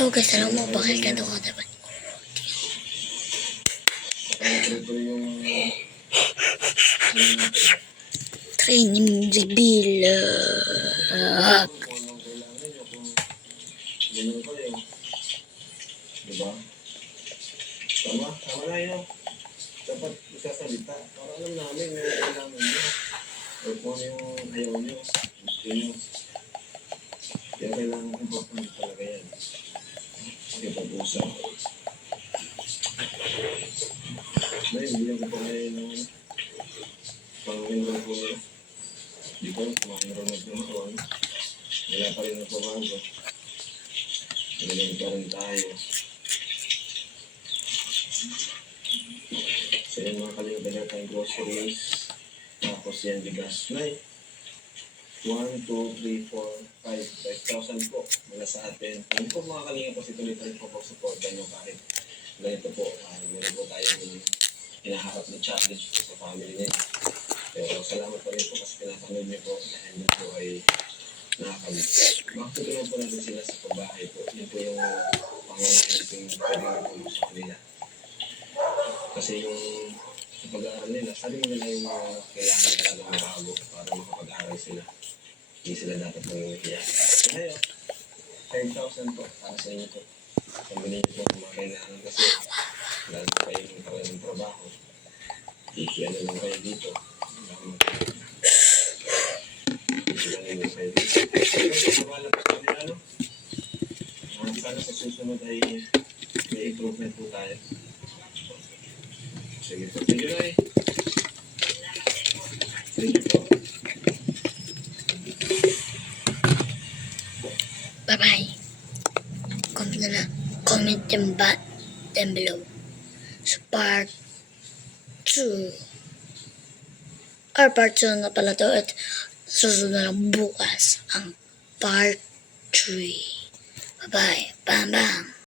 Hello guys, alam mo bakit ganito ka dapat? Training reveal. Diba? Tama na yun. Dapat isasalita. Para alam namin yung kailangan nyo. O kung yung ayaw nyo. Gusto nyo. Kaya kailangan important talaga yan. Kasi pag-usap. Hindi ko pa ngayon ng pangingin ko nyo. Di ba? Kumakiroon nagmamaroon. Wala pa rin ang pamago. Magaling pa rin tayo. So yung mga kalimutan natin groceries. Tapos yan bigas. Nay, 1, 2, 3, 4, 5,000 po mula sa atin. Ano po mga kalinga po, tuloy pa rin po supportan nyo kahit ganito po. Meron po tayong hinaharap na challenge sa family niya. Pero salamat pa rin po kasi pinapanood niyo po dahil yun po ay nakakabit. Makatulungan po natin sila sa pabahay po. Yun po yung pangunahin po yung pwedeng tulong sa kanila. Kasi yung pag-aaral nila, sabi nila yung kailangan talaga mabago para makapag-aaral sila. Hindi sila dapat mangingiya. Kaya 5,000 po para sa inyo po. Pambili niyo po ang mga kailangan kasi lalo pa yung talagang trabaho. Ikiya na lang kayo dito. Ikiya na lang kayo dito. Wala pa sa kanila, no? Sana sa susunod ay may improvement po tayo. Sige po. Sige na eh. Sige po. Bye-bye. Comment down below. So part 2. Or part 2 na pala to. At susunod na lang bukas ang part 3. Bye-bye. Bam bam.